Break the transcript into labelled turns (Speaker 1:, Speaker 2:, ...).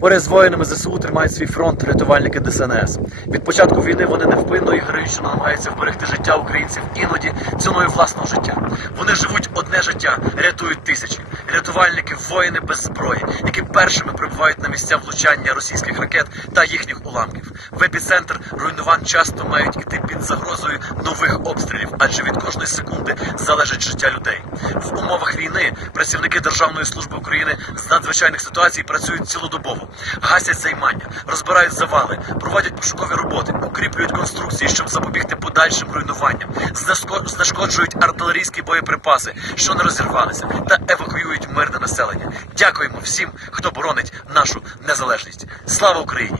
Speaker 1: Поряд з воїнами ЗСУ тримають свій фронт рятувальники ДСНС. Від початку війни вони невпинно і героїчно намагаються вберегти життя українців іноді ціною власного життя. Вони живуть одне життя, рятують тисячі. Рятувальники, воїни без зброї, які першими прибувають на місця влучання російських ракет та їхніх уламків. В епіцентр руйнувань часто мають іти під загрозою нових обстрілів, адже від кожної секунди залежить життя людей. В умовах війни працівники Державної служби України з надзвичайних ситуацій працюють цілодобово, гасять займання, розбирають завали, проводять пошукові роботи, укріплюють конструкції, щоб запобігти подальшим руйнуванням, знешко- знешкоджують артилерійські боєприпаси, що не розірвалися, та евакуюють населення. Дякуємо всім, хто боронить нашу незалежність. Слава Україні!